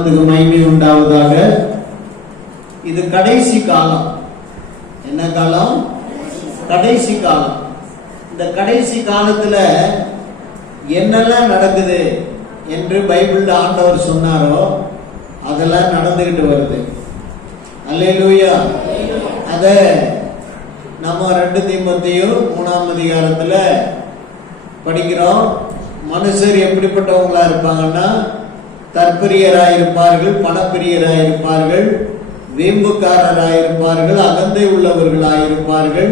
நாமத்துக்கு மகிமை உண்டாவதாக. இது கடைசி காலம். என்ன காலம்? கடைசி காலம். இந்த கடைசி காலத்துல என்னெல்லாம் நடக்குது என்று பைபிள்ல ஆண்டவர் சொன்னாரோ அதெல்லாம் நடந்துகிட்டு வருது. அல்லேலூயா. அத நம்ம ரெண்டு தீபத்தையும் மூணாம் அதிகாரத்துல படிக்கிறோம். மனுஷர் எப்படிப்பட்டவங்களா இருப்பாங்கன்னா தற்பிரியராயிருப்பார்கள் பணப்பிரியராயிருப்பார்கள் பணப்பிரியராய் அகந்தை உள்ளவர்களாயிருப்பார்கள்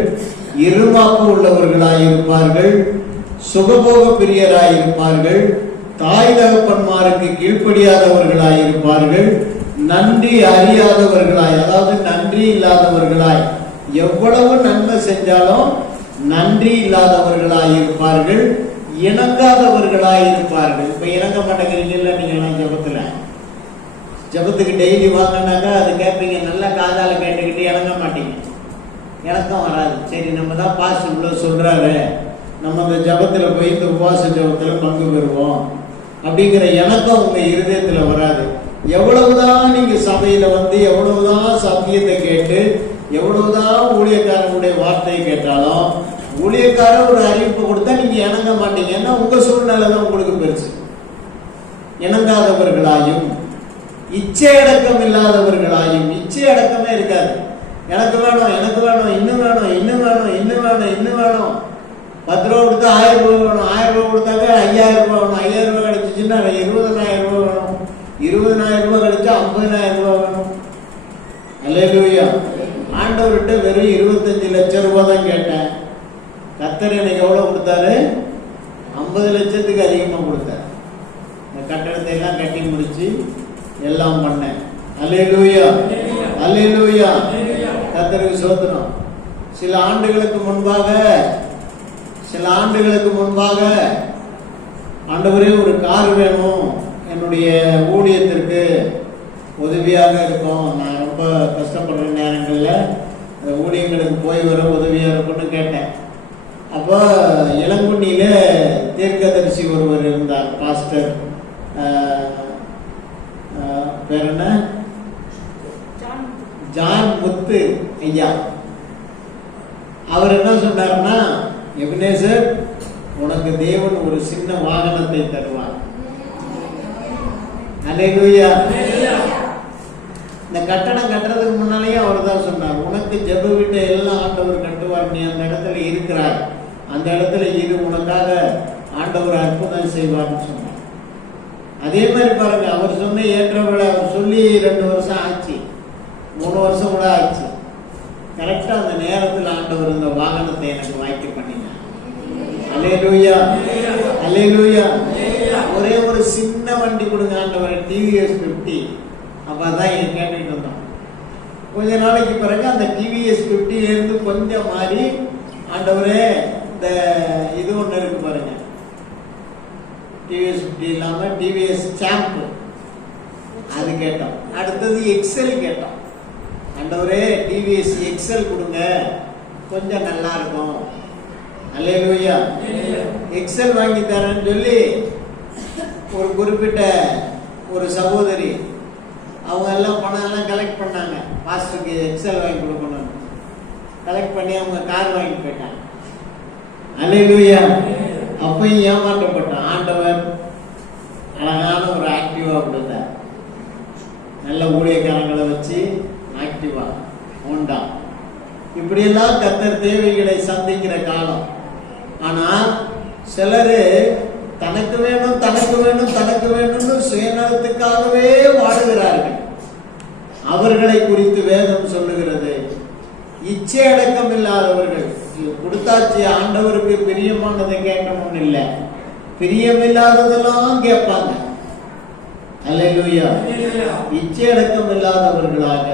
இருமாப்பு உள்ளவர்களாயிருப்பார்கள் சுகபோக பிரியராயிருப்பார்கள் தாய் தகப்பன்மாருக்கு கீழ்ப்படியாதவர்களாயிருப்பார்கள் நன்றி அறியாதவர்களாய் அதாவது நன்றி இல்லாதவர்களாய் எவ்வளவு நன்மை செஞ்சாலும் நன்றி இல்லாதவர்களாயிருப்பார்கள். இணங்காதவர்களாக இருப்பார்கள் இப்ப இணங்க மாட்டேங்கிறீங்கல்ல நீங்க எல்லாம் ஜபத்துல? ஜபத்துக்கு டெய்லி வாங்கினாக்கா அது கேட்பீங்க நல்லா காதால கேட்டுக்கிட்டு இணங்க மாட்டீங்க. இணக்கம் வராது. சரி நம்ம தான் பாஸ் இவ்வளோ சொல்றாரு. நம்ம அந்த ஜபத்தில் போய் இந்த உபவாச ஜபத்தில் பங்கு பெறுவோம். அப்படிங்கிற இணக்கம் உங்க இருதயத்தில் வராது. எவ்வளவுதான் நீங்க சபையில வந்து எவ்வளவுதான் சத்தியத்தை கேட்டு எவ்வளவுதான் ஊழியக்காரனுடைய வார்த்தையை கேட்டாலும் ஊழியக்கார ஒரு அறிவிப்பு கொடுத்தா நீங்க இணங்க மாட்டீங்க. ஏன்னா உங்க சூழ்நிலை தான் உங்களுக்கு பெருசு. இணங்காதவர்களாயும் இச்சை அடக்கம் இல்லாதவர்களாயும் இச்சை அடக்கமே இருக்காது. எனக்கு வேணும் எனக்கு வேணும் இன்னும் வேணும் இன்னும் வேணும் இன்னும் வேணும் இன்னும் வேணும். பத்து ரூபா கொடுத்தா ஆயிரம் ரூபாய் வேணும் ஆயிரம் ரூபாய் கொடுத்தாக்க ஐயாயிரம் ரூபாய் வேணும் ஐயாயிரம் ரூபாய் கிடைச்சிச்சுன்னா இருபதனாயிரம் ரூபாய் வேணும். இருபதனாயிரம் ரூபாய் கிடைச்சா ஐம்பதனாயிரம் ரூபாய் வேணும். அல்லையா ஆண்டவர்கிட்ட வெறும் இருபத்தஞ்சு லட்சம் ரூபாய் தான் கேட்டேன். கத்தர் எனக்கு எவ்வளவு கொடுத்தாரு? ஐம்பது லட்சத்துக்கு அதிகமாக கொடுத்தாரு. இந்த கட்டடத்தை எல்லாம் கட்டி முடிச்சு எல்லாம் பண்ணேன். அல்லேலூயா. அல்லேலூயா. கத்தருக்கு சோதனம் சில ஆண்டுகளுக்கு முன்பாக சில ஆண்டுகளுக்கு முன்பாக ஆண்டவரே ஒரு கார் வேணும். என்னுடைய ஊழியத்திற்கு உதவியாக இருக்கும். நான் ரொம்ப கஷ்டப்படுற நேரங்களில் ஊழியங்களுக்கு போய் வர உதவியாக இருக்கும்னு கேட்டேன். அப்போ இளங்குண்ணியில தீர்க்கதரிசி ஒருவர் இருந்தார் பாஸ்டர். பேர் என்ன? ஜான் முத்து. ஐயா. அவர் என்ன சொன்னாருன்னா எபினேசர் உனக்கு தேவன் ஒரு சின்ன வாகனத்தை தருவார். அல்லேலூயா. இந்த கட்டடம் கட்டுறதுக்கு முன்னாலேயே அவர் தான் சொன்னார் உனக்கு ஜெப வீட்டை எல்லாம் ஆண்டவர் கட்டுவார் நீ அந்த இடத்துல இருக்கிறாய். அந்த இடத்துல இது உனக்காக ஆண்டவர் அற்புதம் செய்வார்னு சொன்னார். அதே மாதிரி பாருங்க அவர் சொன்ன ஏற்றவிட அவர் சொல்லி ரெண்டு வருஷம் ஆச்சு. மூணு வருஷம் கூட ஆச்சு. கரெக்டா அந்த நேரத்தில் ஆண்டவர் இந்த வாகனத்தை எனக்கு வாய்க்கு பண்ணினார். அல்லேலூயா அல்லேலூயா ஒரே ஒரு சின்ன வண்டி கொடுங்க ஆண்டவர் டிவிஎஸ் பிப்டி அப்போ அதான் என் கேட்டுட்டு வந்தோம். கொஞ்ச நாளைக்கு பிறகு அந்த டிவிஎஸ் இருந்து கொஞ்சம் மாறி ஆண்டவரே இந்த இது ஒன்று இருக்கு பாருங்க. டிவிஎஸ் ஃபிஃப்டி இல்லாமல் டிவிஎஸ் சாம்பு அது கேட்டோம். அடுத்தது எக்ஸல் கேட்டோம். அண்டவரே டிவிஎஸ் எக்ஸல் கொடுங்க. கொஞ்சம் நல்லா இருக்கும். அல்லையா எக்ஸல் வாங்கி தரேன்னு சொல்லி ஒரு குறிப்பிட்ட ஒரு சகோதரி அவங்க எல்லாம் பணம் எல்லாம் கலெக்ட் பண்ணாங்க. மாஸ்டருக்கு எக்ஸல் வாங்கி கொடுக்கணும்னு. கலெக்ட் பண்ணி அவங்க கார் வாங்கி போயிட்டாங்க. அலையிலுயா அப்பயும் ஏமாற்றப்பட்டான். ஆண்டவர் அழகான ஒரு ஆக்டிவா கொடுத்தார். நல்ல ஊழியக்காரங்களை வச்சு ஆக்டிவா ஹோண்டா இப்படியெல்லாம் கத்தர் தேவைகளை சந்திக்கிற காலம். ஆனா சிலரு தனக்கு வேணும் தனக்கு வேணும் தனக்கு வேணும்னு சுயநலத்துக்காகவே வாழுகிறார்கள் அவர்களை குறித்து வேதம் சொல்லுகிறது. இச்சை கொடுத்தாச்சு ஆண்டவருக்கு பிரியமானதை கேட்கணும்னு இல்லை. பிரியமில்லாததெல்லாம் கேட்பாங்க. அல்லேலூயா. இச்சை அடக்கம் இல்லாதவர்களாக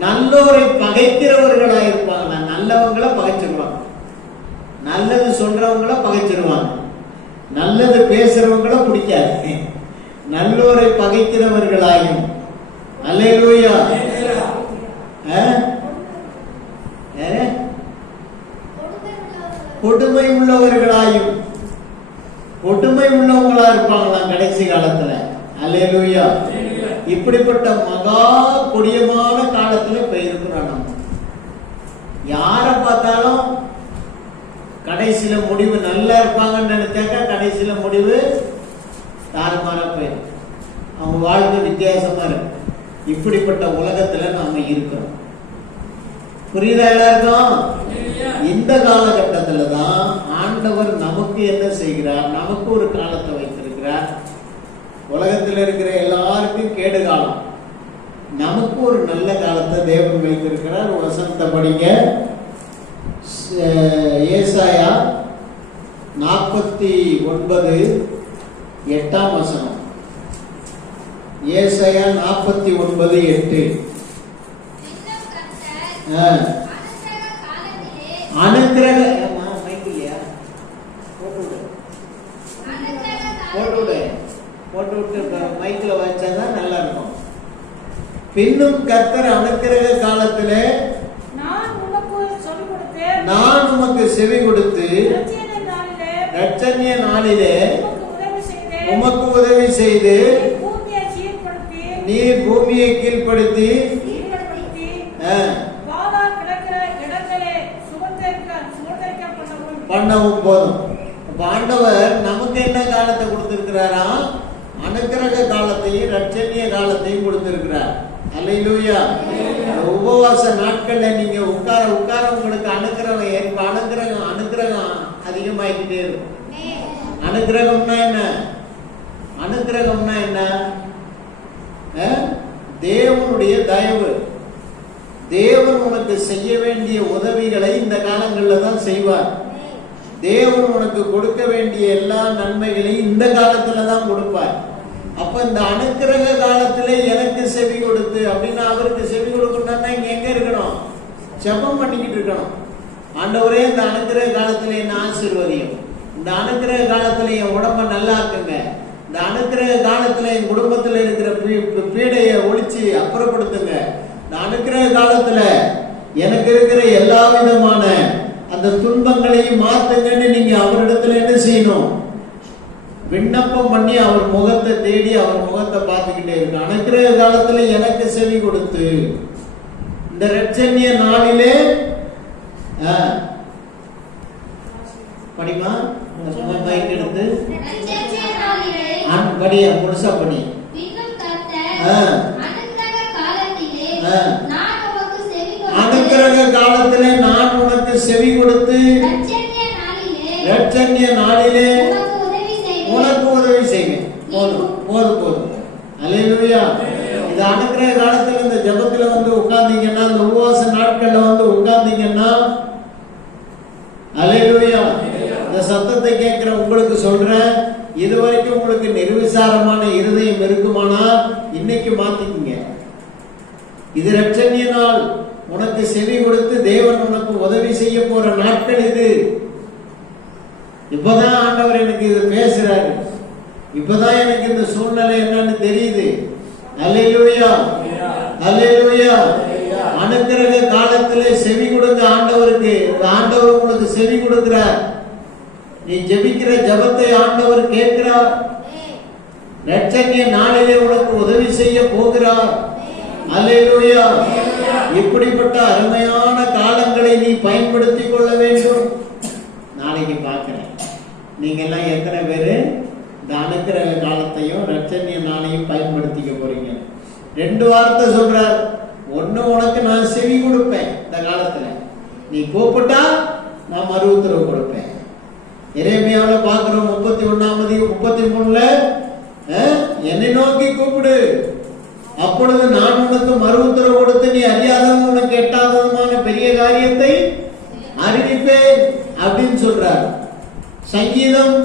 நல்லோரை பகைக்கிறவர்களாக இருப்பாங்க. நல்லவங்கள பகைச்சிருவாங்க. நல்லது சொல்றவங்கள பகைச்சிருவாங்க. நல்லது பேசுறவங்கள பிடிக்காது. நல்லோரை பகைக்கிறவர்களாயும் அல்லையா ஆ? யாரு? கொடுமை உள்ளவர்களாயும் கொடுமை உள்ளவங்களா இருப்பாங்களாம் கடைசி காலத்துல. அல்லேலூயா. இப்படிப்பட்ட மகா கொடியமான காலத்துல இப்ப இருக்கிறோம் நம்ம யார பார்த்தாலும் கடைசியில முடிவு நல்லா இருப்பாங்கன்னு நினைச்சாக்கா கடைசியில முடிவு தாறுமாறா போயிடும். அவங்க வாழ்க்கை வித்தியாசமா இருக்கு. இப்படிப்பட்ட உலகத்துல நாம இருக்கிறோம். புரியுதா எல்லாருக்கும்? இந்த காலகட்டத்துல தான் ஆண்டவர் நமக்கு என்ன செய்கிறார்? நமக்கு ஒரு காலத்தை வைத்திருக்கிறார். உலகத்தில் இருக்கிற எல்லாருக்கும் கேடு காலம். நமக்கு ஒரு நல்ல காலத்தை தேவன் வைத்திருக்கிறார். வசனத்தை படிங்க. ஏசாயா நாற்பத்தி ஒன்பது எட்டாம் வசனம். ஏசாயா நாற்பத்தி ஒன்பது எட்டு இன்னும் கர்த்தர் ஆ. அனுக்கிரக காலத்திலே அனுக்கிரக? போட்டு போட்டு விட்டு மைக்ல வச்சாதான் நல்லா இருக்கும் பின்னும் கர்த்தர் அனுக்கிரக காலத்திலே நான் உமக்கு செவி கொடுத்து ரட்சண்ய நாளிலே உமக்கு உதவி செய்து நீ பூமியை சீர்படுத்தி நீ பூமியை கீழ்ப்படுத்தி பண்ணவும் போதும். பாண்டவர் நமக்கு என்ன காலத்தை கொடுத்திருக்கிறாரா? அனுக்கிரக காலத்தையும் ரட்சணிய காலத்தையும் கொடுத்திருக்கிறார். அல்லையிலூயா உபவாச நாட்கள்ல நீங்க உட்கார உட்கார உங்களுக்கு அனுக்கிரகம் ஏற்ப அனுக்கிரகம் அனுக்கிரகம் அதிகமாகிக்கிட்டே இருக்கும். அனுக்கிரகம்னா என்ன? அனுக்கிரகம்னா என்ன? தேவனுடைய தயவு. தேவன் உனக்கு செய்ய வேண்டிய உதவிகளை இந்த காலங்களில் தான் செய்வார். தேவன் உனக்கு கொடுக்க வேண்டிய எல்லா நன்மைகளையும் இந்த காலத்துல தான் கொடுப்பார். அப்ப இந்த அனுக்கிரக காலத்துல எனக்கு செவி கொடுத்து அப்படின்னா அவருக்கு செவி கொடுக்கணும்னா இங்க எங்க இருக்கணும்? செபம் பண்ணிக்கிட்டு இருக்கணும். ஆண்டவரே இந்த அனுக்கிரக காலத்துல என்ன ஆசீர்வதியும்? இந்த அனுக்கிரக காலத்துல என் உடம்ப நல்லாக்குங்க. இந்த அனுக்கிரக காலத்துல என் குடும்பத்துல இருக்கிற பீ- பீடையை ஒழிச்சு அப்புறப்படுத்துங்க. இந்த அனுக்கிரக காலத்துல எனக்கு இருக்கிற எல்லா விதமான அந்த துன்பங்களையும் மாத்துங்கன்னு நீங்க அவரிடத்துல என்ன செய்யணும் விண்ணப்பம் பண்ணி அவர் முகத்தை தேடி அவர் முகத்தை பார்த்துக்கிட்டே இருக்கு அனுக்கிரக காலத்துல எனக்கு செவி கொடுத்து இந்த ரட்சண்ய நாளிலே படிமா மைக் எடுத்து படியா முழுசா படி. அனுக்கிரக காலத்திலே. நான் செவி கொடுத்து ரட்சணிய நாளிலே உனக்கு உதவி செய்வேன். போதும் போதும் போதும். அல்லேலூயா. இது அனுக்கிரக காலத்துல இந்த ஜெபத்துல வந்து உட்கார்ந்தீங்கன்னா இந்த உபவாச நாட்கள்ல வந்து உட்கார்ந்தீங்கன்னா அல்லேலூயா. இந்த சத்தத்தை கேட்கிற உங்களுக்கு சொல்றேன் இது வரைக்கும் உங்களுக்கு நிர்விசாரமான இருதயம் இருக்குமானா இன்னைக்கு மாத்திக்கங்க. இது ரட்சணிய நாள். உனக்கு செவி கொடுத்து தேவன் உனக்கு உதவி செய்ய போற நாட்கள் இது. இப்பதான் ஆண்டவர் எனக்கு இது பேசுறாரு. இப்பதான் எனக்கு இந்த சூழ்நிலை என்னன்னு தெரியுது. அல்லேலூயா. அல்லேலூயா. அனுக்கிரக காலத்திலே செவி கொடுங்க ஆண்டவருக்கு ஆண்டவர் உங்களுக்கு செவி கொடுக்கிறார். நீ ஜெபிக்கிற ஜெபத்தை ஆண்டவர் கேட்கிறார். ரட்சணிய நாளிலே உனக்கு உதவி செய்ய போகிறார். அலையிலுயா இப்படிப்பட்ட அருமையான காலங்களை நீ பயன்படுத்திக் கொள்ள வேண்டும். நாளைக்கு பார்க்கிறேன். நீங்க எல்லாம் எத்தனை பேரு இந்த அனுக்கிரக காலத்தையும் ரட்சணிய நாளையும் பயன்படுத்திக்க போறீங்க? ரெண்டு வார்த்தை சொல்றார். ஒண்ணு உனக்கு நான் செவி கொடுப்பேன் இந்த காலத்துல. நீ கூப்பிட்டா நான் மறு உத்தரவு கொடுப்பேன். இறைமையாவில் பார்க்குறோம் முப்பத்தி ஒன்றாம் முப்பத்தி மூணுல என்னை நோக்கி கூப்பிடு. அப்பொழுது நான் உனக்கு மறு உத்தரவு கொடுத்து நீ அறியாததும் உனக்கு எட்டாததுமான பெரிய காரியத்தை அறிவிப்பேன் அப்படின்னு சொல்றார். சங்கீதம்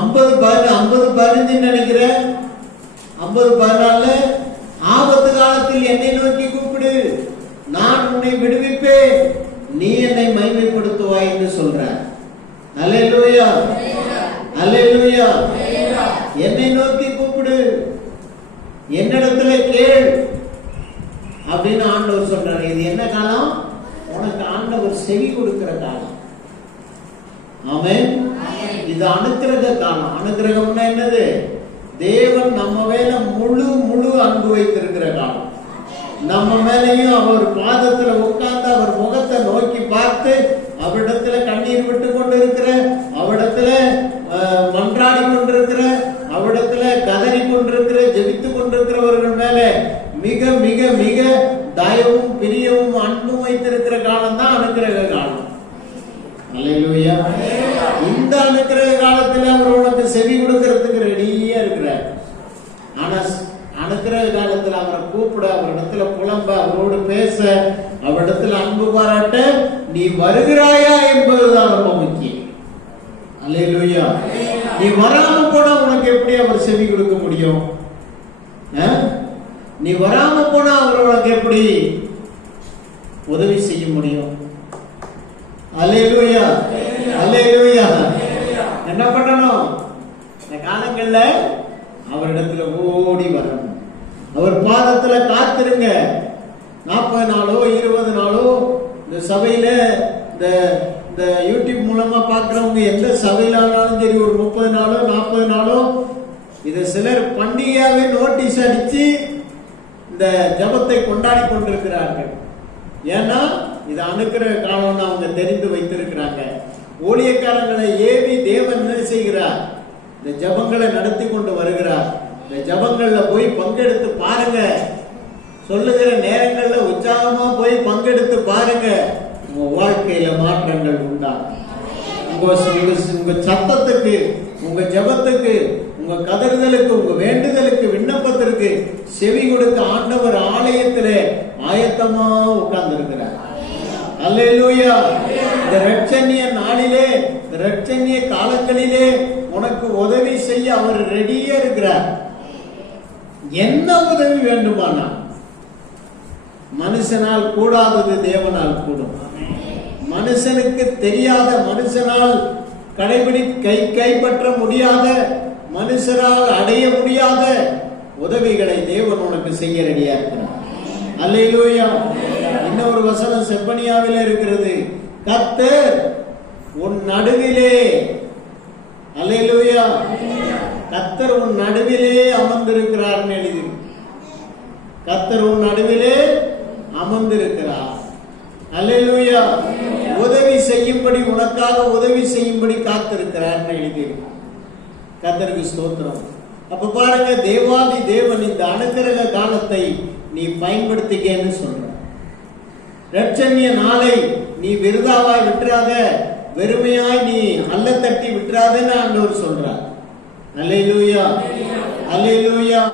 ஐம்பது பதினு ஐம்பது பதினஞ்சுன்னு நினைக்கிறேன் ஐம்பது பதினாலுல ஆபத்து காலத்தில் என்னை நோக்கி கூப்பிடு நான் உன்னை விடுவிப்பேன் நீ என்னை மைமைப்படுத்துவாய் என்று சொல்றார். அல்லேலூயா. அல்லேலூயா. என்னை நோக்கி கூப்பிடு. என்னிடத்துல கேள் அப்படின்னு ஆண்டவர் சொல்றாரு. இது என்ன காலம்? உனக்கு ஆண்டவர் செவி கொடுக்கிற காலம். ஆமென். இது அனுக்கிரக காலம். அனுக்கிரகம்னா என்னது? தேவன் நம்ம மேல முழு முழு அன்பு வைத்திருக்கிற காலம். நம்ம மேலையும் அவர் பாதத்துல உட்கார்ந்து அவர் முகத்தை நோக்கி பார்த்து அவரிடத்துல கண்ணீர் விட்டு கொண்டிருக்கிற அவரிடத்துல அஹ், மன்றாடி கொண்டிருக்கிற அவரிடத்துல கதறி கொண்டிருக்கிற ஜெபித்து கொண்டிருக்கிறவர்கள் மேல மிக மிக மிக தயவும் பிரியவும் அன்பும் வைத்திருக்கிற காலம் தான் அனுக்கிரக காலம் அல்லேலூயா இந்த அனுக்கிரக காலத்துல அவர் உனக்கு செவி கொடுக்கறதுக்கு ரெடியா இருக்கிறார் ஆனா அனுக்கிரக காலத்தில் அவரை கூப்பிட அவரிடத்துல புலம்ப அவரோடு பேச அவரிடத்துல அன்பு பாராட்ட நீ வருகிறாயா என்பதுதான் ரொம்ப முக்கியம். அல்லையா நீ வராம போனா உனக்கு எப்படி அவர் செவி கொடுக்க முடியும்? ஆ? நீ வராம போனா அவர் உனக்கு எப்படி உதவி செய்ய முடியும்? அல்லையா அல்லையா என்ன பண்ணணும்? இந்த காலங்கள்ல அவரிடத்துல ஓடி வரணும். அவர் பாதத்துல காத்திருங்க. நாற்பது நாளோ இருபது நாளோ இந்த சபையில இந்த இந்த யூடியூப் மூலமா பார்க்குறவங்க எந்த சபையில ஆனாலும் சரி ஒரு முப்பது நாளோ நாற்பது நாளோ இதை சிலர் பண்டிகையாவே நோட்டீஸ் அடிச்சு இந்த ஜபத்தை கொண்டாடி கொண்டிருக்கிறார்கள். ஏன்னா இது அனுக்கிற காலம்னு அவங்க தெரிந்து வைத்திருக்கிறாங்க. ஊழியக்காரங்களை ஏவி தேவன் என்ன செய்கிறார்? இந்த ஜபங்களை நடத்தி கொண்டு வருகிறார். இந்த ஜபங்கள்ல போய் பங்கெடுத்து பாருங்க. சொல்லுகிற நேரங்கள்ல உற்சாகமா போய் பங்கெடுத்து பாருங்க. உங்க வாழ்க்கையில மாற்றங்கள் உண்டாகும் உங்க உங்க- சத்தத்துக்கு உங்க ஜெபத்துக்கு உங்க கதறுதலுக்கு உங்க வேண்டுதலுக்கு விண்ணப்பத்திற்கு செவி கொடுத்த ஆண்டவர் ஆலயத்திலே ஆயத்தமா உட்கார்ந்து இருக்கிறார் அல்லேலூயா. இந்த ரட்சண்ய நாளிலே இந்த ரட்சண்ய காலங்களிலே உனக்கு உதவி செய்ய அவர் ரெடியா இருக்கிறார். என்ன உதவி வேண்டுமானா? மனுஷனால் கூடாதது தேவனால் கூடும். மனுஷனுக்கு தெரியாத மனுஷனால் கடைபிடி கை கைப்பற்ற முடியாத மனுஷனால் அடைய முடியாத உதவிகளை தேவன் உனக்கு செய்ய ரெடியா இருக்கிறார். அல்லேலூயா. இன்னொரு வசனம் செப்பனியாவில் இருக்கிறது. கத்தர் உன் நடுவிலே அலையிலுயா கத்தர் உன் நடுவிலே அமர்ந்திருக்கிறார் எழுதி கத்தர் உன் நடுவிலே அமர்ந்திருக்கிறார். அலையிலுயா உதவி செய்யும்படி உனக்காக உதவி செய்யும்படி காத்திருக்கிறார் எழுதி கத்தருக்கு ஸ்தோத்திரம். அப்ப பாருங்க தேவாதி தேவன் இந்த அனுக்கிரக காலத்தை நீ பயன்படுத்திக்கன்னு சொல்ற ரட்சணிய நாளை நீ விருதாவாய் விட்டுறாத. வெறுமையாய் நீ அல்ல தட்டி விட்டுறாதுன்னு ஆண்டவர் சொல்றார். அல்லேலூயா. அல்லேலூயா.